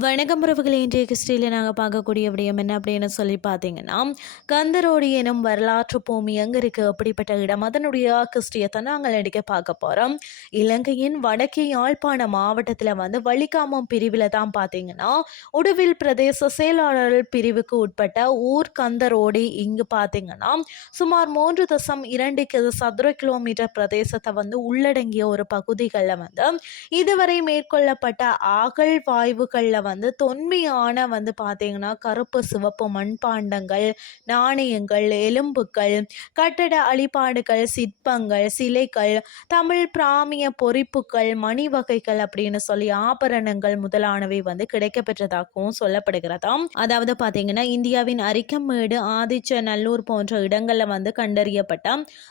வணக்கம் உறவுகளை இன்றைய கிறிஸ்டியில் நாங்கள் பார்க்கக்கூடிய விடயம் என்ன அப்படின்னு சொல்லி பார்த்தீங்கன்னா கந்தரோடி எனும் வரலாற்று பூமி எங்கே இருக்குது அப்படிப்பட்ட இடம். அதனுடைய கிறிஸ்டியத்தை நாங்கள் இன்றைக்கி பார்க்க போகிறோம் இலங்கையின் வடக்கே யாழ்ப்பாண மாவட்டத்தில் வந்து வலிகாமம் பிரிவில் தான் பார்த்தீங்கன்னா உடுவில் பிரதேச செயலாளர் பிரிவுக்கு உட்பட்ட ஊர் கந்தரோடி இங்கு பார்த்தீங்கன்னா சுமார் மூன்று தசம் இரண்டு சதுர கிலோமீட்டர் பிரதேசத்தை வந்து உள்ளடங்கிய ஒரு பகுதிகளில் வந்து இதுவரை மேற்கொள்ளப்பட்ட அகழ்வாய்வுகளில் வந்து தொன்மையான வந்து பார்த்தீங்கன்னா கருப்பு சிவப்பு மண்பாண்டங்கள் நாணயங்கள் எலும்புகள் கட்டட அழிபாடுகள் சிற்பங்கள் சிலைகள் தமிழ் பிராமிய பொறிப்புகள் மணி வகைகள் அப்படின்னு சொல்லி ஆபரணங்கள் முதலானவை வந்து கிடைக்கப்பெற்றதாகவும் சொல்லப்படுகிறதாம் அதாவது பார்த்தீங்கன்னா இந்தியாவின் அரிக்கமேடு ஆதிச்சநல்லூர் போன்ற இடங்களில் வந்து கண்டறியப்பட்ட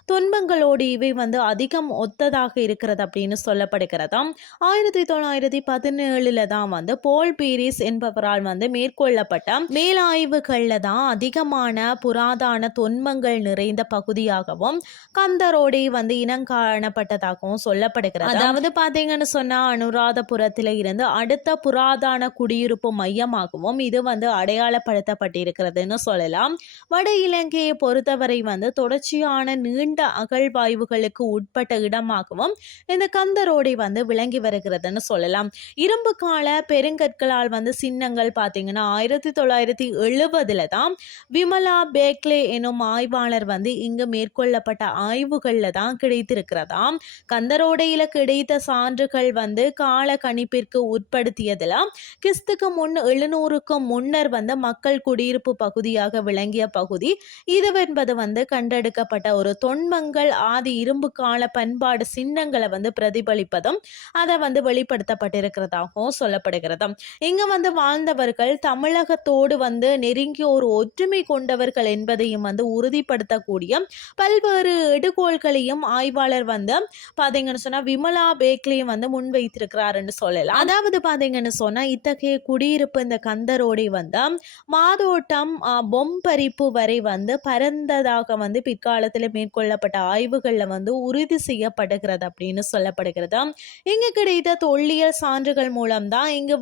துன்பங்களோடு இவை வந்து அதிகம் ஒத்ததாக இருக்கிறது அப்படின்னு சொல்லப்படுகிறதாம் ஆயிரத்தி தொள்ளாயிரத்தி பதினேழுல தான் வந்து போல் பீரிஸ் என்பவரால் வந்து மேற்கொள்ளப்பட்ட மேலாய்வுகள்ல தான் அதிகமான புராதான தொன்மங்கள் நிறைந்த பகுதியாகவும் கந்தரோடை வந்து இனம் காணப்பட்டதாகவும் சொல்லப்படுகிறது. அதாவது பாத்தீங்கன்னு சொன்னா அனுராதபுரத்தில இருந்து அடுத்த புராதான குடியிருப்பு மையமாகவும் இது வந்து அடையாளப்படுத்தப்பட்டிருக்கிறதுன்னு சொல்லலாம். வட இலங்கையை பொறுத்தவரை வந்து தொடர்ச்சியான நீண்ட அகழ்வாய்வுகளுக்கு உட்பட்ட இடமாகவும் இந்த கந்தரோடை வந்து விளங்கி வருகிறதுன்னு சொல்லலாம். இரும்பு கால பெருங்கற்களால் வந்து சின்னங்கள் பார்த்தீங்கன்னா ஆயிரத்தி தொள்ளாயிரத்தி எழுபதில் தான் விமலா பேக்லே எனும் ஆய்வாளர் வந்து இங்கு மேற்கொள்ளப்பட்ட ஆய்வுகளில் தான் கிடைத்திருக்கிறதாம். கந்தரோடையில் கிடைத்த சான்றுகள் வந்து கால கணிப்பிற்கு உட்படுத்தியதில் கிறிஸ்துக்கு முன் எழுநூறுக்கும் முன்னர் வந்து மக்கள் குடியிருப்பு பகுதியாக விளங்கிய பகுதி. இதுவென்பது வந்து கண்டெடுக்கப்பட்ட ஒரு தொன்மங்கள் ஆதி இரும்பு கால பண்பாடு சின்னங்களை வந்து பிரதிபலிப்பதும் அதை வந்து வெளிப்படுத்தப்பட்டிருக்கிறதாகவும் சொல்லப்படுகிறது. இங்கு வந்து வாழ்ந்தவர்கள் தமிழகத்தோடு வந்து நெருங்கிய ஒரு ஒற்றுமை கொண்டவர்கள் என்பதையும் வந்து உறுதிப்படுத்தக்கூடிய பல்வேறு எடுகோள்களையும் ஆய்வாளர் வந்து பாத்தீங்கன்னு சொன்னா விமலா பேக்லேயும் வந்து முன்வைத்திருக்கிறாருன்னு சொல்லலாம். அதாவது பாத்தீங்கன்னு சொன்னா இத்தகைய குடியிருப்பு இந்த கந்தரோடை வந்து மாதோட்டம் பொம்பரிப்பு வரை வந்து பரந்ததாக வந்து பிற்காலத்தில் மேற்கொள்ளப்பட்ட ஆய்வுகளில் வந்து உறுதி செய்யப்படுகிறது அப்படின்னு சொல்லப்படுகிறது. இங்கு கிடைத்த தொல்லியல் சான்றுகள் மூலம்தான் இங்கு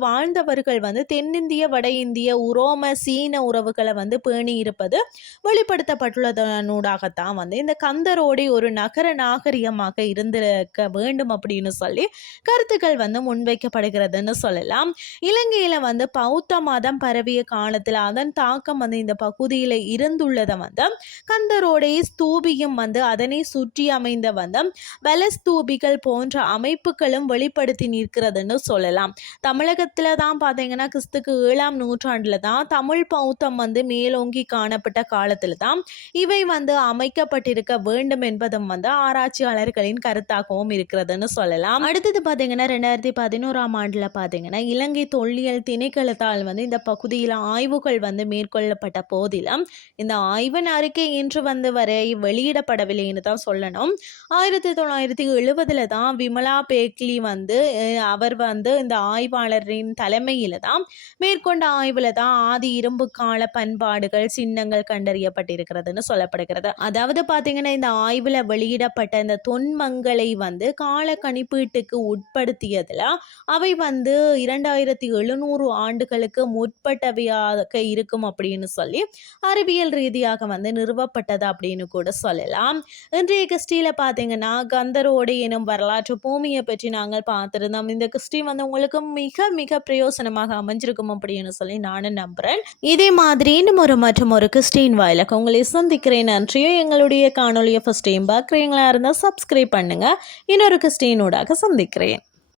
அவர்கள் வந்து தென்னிந்திய வட இந்திய உரோம சீன உறவுகளை வந்து பேணி இருப்பது வெளிப்படுத்தப்பட்டுள்ளதனூடாகத்தான் வந்து இந்த கந்தரோடி ஒரு நகர நாகரிகமாக இருந்திருக்க வேண்டும் அப்படின்னு சொல்லி கருத்துக்கள் வந்து முன்வைக்கப்படுகிறதுன்னு சொல்லலாம். இலங்கையில வந்து பௌத்த மதம் பரவிய காலத்தில் அதன் தாக்கம் வந்து இந்த பகுதியில் இருந்துள்ளதை வந்து கந்தரோடை ஸ்தூபியும் வந்து அதனை சுற்றி அமைந்த வந்து பலஸ்தூபிகள் போன்ற அமைப்புகளும் வெளிப்படுத்தி நிற்கிறதுன்னு சொல்லலாம். தமிழகத்தில் தான் பார்த்தீங்கன்னா கிறிஸ்துக்கு ஏழாம் நூற்றாண்டில் தான் தமிழ் பௌத்தம் வந்து மேலோங்கி காணப்பட்ட காலத்தில் தான் இவை வந்து அமைக்கப்பட்டிருக்க வேண்டும் என்பதும் வந்து ஆராய்ச்சியாளர்களின் கருத்தாகவும் இருக்கிறதுன்னு சொல்லலாம். அடுத்தது பார்த்தீங்கன்னா ரெண்டாயிரத்தி பதினோராம் ஆண்டில் பார்த்தீங்கன்னா இலங்கை தொல்லியல் திணைக்களத்தால் வந்து இந்த பகுதியில் ஆய்வுகள் வந்து மேற்கொள்ளப்பட்ட போதிலும் இந்த ஆய்வின் அறிக்கை இன்று வந்து வரை வெளியிடப்படவில்லைன்னு தான் சொல்லணும். ஆயிரத்தி தொள்ளாயிரத்தி எழுபதுல தான் விமலா பேக்லி வந்து அவர் வந்து இந்த ஆய்வாளரின் தலைமை முறையில் தான் மேற்கொண்ட ஆய்வில் தான் ஆதி இரும்பு கால பண்பாடுகள் சின்னங்கள் கண்டறியப்பட்டிருக்கிறதுன்னு சொல்லப்படுகிறது. அதாவது பாத்தீங்கன்னா இந்த ஆய்வுல வெளியிடப்பட்ட இந்த தொன்மங்களை வந்து கால கணிப்பீட்டுக்கு உட்படுத்தியதுல அவை வந்து இரண்டாயிரத்தி எழுநூறு ஆண்டுகளுக்கு முற்பட்டவையாக இருக்கும் அப்படின்னு சொல்லி அறிவியல் ரீதியாக வந்து நிறுவப்பட்டது அப்படின்னு கூட சொல்லலாம். இன்றைய கிறிஸ்டியில் பார்த்தீங்கன்னா கந்தரோடு எனும் வரலாற்று பூமியை பற்றி நாங்கள் பார்த்துருந்தோம். இந்த கிறிஸ்டி வந்து உங்களுக்கு மிக மிக வசனமாக அமைஞ்சிருக்கும் அப்படின்னு சொல்லி நானும் நம்புகிறேன் இதே மாதிரி இன்னும் ஒரு மற்றும் ஒரு கிறிஸ்டின் வாயிலாக உங்களை சந்திக்கிறேன். நன்றியோ எங்களுடைய காணொலியை ஃபஸ்ட் டைம் பார்க்குறீங்களா இருந்தால் சப்ஸ்கிரைப் பண்ணுங்கள் இன்னொரு கிறிஸ்டினோடாக சந்திக்கிறேன்.